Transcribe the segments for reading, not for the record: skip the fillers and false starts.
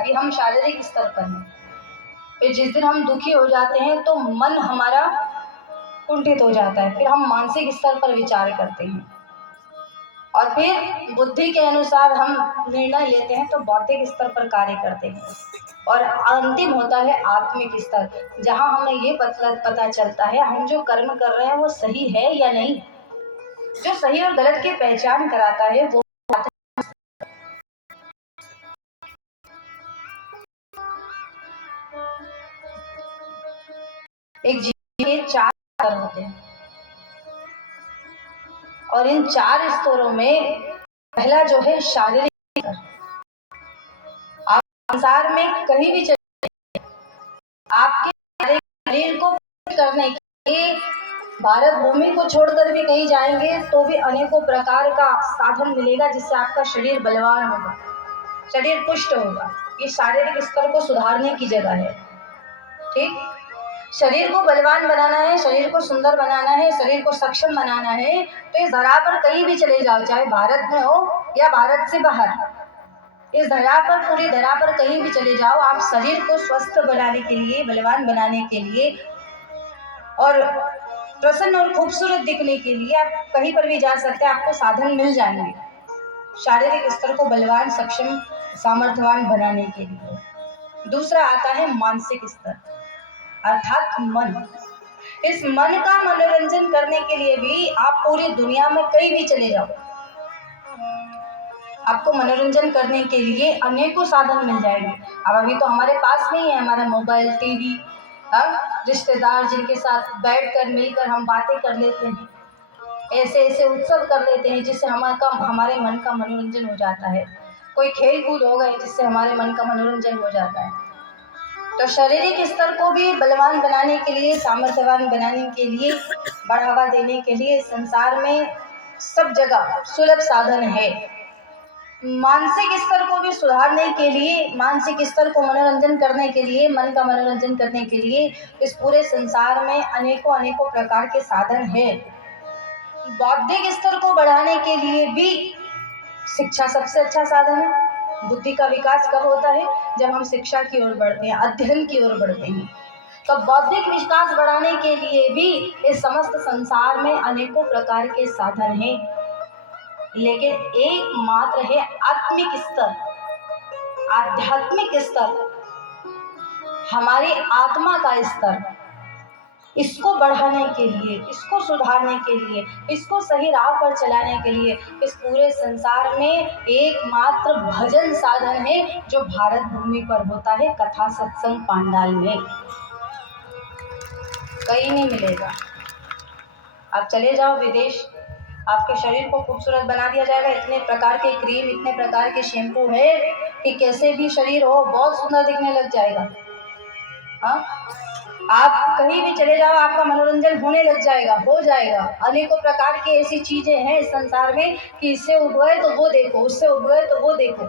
अभी हम शारीरिक स्तर पर हैं, फिर जिस दिन हम दुखी हो जाते हैं तो मन हमारा कुंठित हो जाता है, फिर हम मानसिक स्तर पर विचार करते हैं और फिर बुद्धि के अनुसार हम निर्णय लेते हैं तो बौद्धिक स्तर पर कार्य करते हैं और अंतिम होता है आत्मिक स्तर, जहाँ हमें ये पता चलता है हम जो कर्म कर रहे हैं वो सही है या नहीं। जो सही और गलत की पहचान कराता है वो एक जीवन के 4 स्तर होते हैं और इन 4 स्तरों में पहला जो है शारीरिक स्तर। आप संसार में कहीं भी चले, आपके शरीर को करने के लिए भारत भूमि को छोड़कर भी कहीं जाएंगे तो भी अनेकों प्रकार का साधन मिलेगा जिससे आपका शरीर बलवान होगा, शरीर पुष्ट होगा। ये शारीरिक स्तर को सुधारने की जगह है। ठीक, शरीर को बलवान बनाना है, शरीर को सुंदर बनाना है, शरीर को सक्षम बनाना है तो इस धरा पर कहीं भी चले जाओ, चाहे भारत में हो या भारत से बाहर, इस धरा पर, पूरी धरा पर कहीं भी चले जाओ, आप शरीर को स्वस्थ बनाने के लिए, बलवान बनाने के लिए और प्रसन्न और खूबसूरत दिखने के लिए आप कहीं पर भी जा सकते हैं, आपको साधन मिल जाएंगे शारीरिक स्तर को बलवान, सक्षम, सामर्थ्यवान बनाने के लिए। दूसरा आता है मानसिक स्तर अर्थात मन। इस मन का मनोरंजन करने के लिए भी आप पूरी दुनिया में कहीं भी चले जाओ, आपको मनोरंजन करने के लिए अनेकों साधन मिल जाएंगे। अब अभी तो हमारे पास में ही है हमारा मोबाइल, टीवी, रिश्तेदार जिनके साथ बैठकर मिलकर हम बातें कर लेते हैं, ऐसे ऐसे उत्सव कर लेते हैं जिससे हमारे मन का मनोरंजन हो जाता है। कोई खेल कूद हो गए जिससे हमारे मन का मनोरंजन हो जाता है। तो शारीरिक स्तर को भी बलवान बनाने के लिए, सामर्थ्यवान बनाने के लिए, बढ़ावा देने के लिए संसार में सब जगह सुलभ साधन है। मानसिक स्तर को भी सुधारने के लिए, मानसिक स्तर को मनोरंजन करने के लिए, मन का मनोरंजन करने के लिए इस पूरे संसार में अनेकों अनेकों प्रकार के साधन है। बौद्धिक स्तर को बढ़ाने के लिए भी शिक्षा सबसे अच्छा साधन है। बुद्धि का विकास कब होता है? जब हम शिक्षा की ओर बढ़ते हैं, अध्ययन की ओर बढ़ते हैं। तो बौद्धिक विकास बढ़ाने के लिए भी इस समस्त संसार में अनेकों प्रकार के साधन हैं, लेकिन एकमात्र है आत्मिक स्तर, आध्यात्मिक स्तर, हमारी आत्मा का स्तर। इसको बढ़ाने के लिए, इसको सुधारने के लिए, इसको सही राह पर चलाने के लिए इस पूरे संसार में एकमात्र भजन साधन है जो भारत भूमि पर होता है, कथा सत्संग पांडाल में। कहीं नहीं मिलेगा। आप चले जाओ विदेश, आपके शरीर को खूबसूरत बना दिया जाएगा। इतने प्रकार के क्रीम, इतने प्रकार के शैम्पू है कि कैसे भी शरीर हो बहुत सुंदर दिखने लग जाएगा। हाँ, आप कहीं भी चले जाओ आपका मनोरंजन होने लग जाएगा, हो जाएगा। अनेकों प्रकार की ऐसी चीजें हैं इस संसार में कि इससे उभरे तो वो देखो, उससे उभरे तो वो देखो।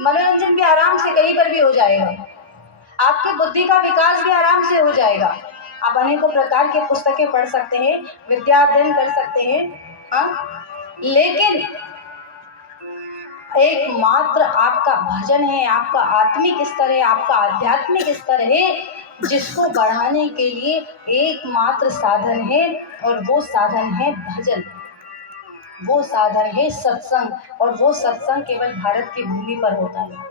मनोरंजन भी आराम से कहीं पर भी हो जाएगा, आपकी बुद्धि का विकास भी आराम से हो जाएगा। आप अनेकों प्रकार की पुस्तकें पढ़ सकते हैं, विद्या अध्ययन कर सकते हैं। लेकिन एकमात्र आपका भजन है, आपका आत्मिक स्तर है, आपका आध्यात्मिक स्तर है, जिसको बढ़ाने के लिए एकमात्र साधन है और वो साधन है भजन, वो साधन है सत्संग, और वो सत्संग केवल भारत की भूमि पर होता है।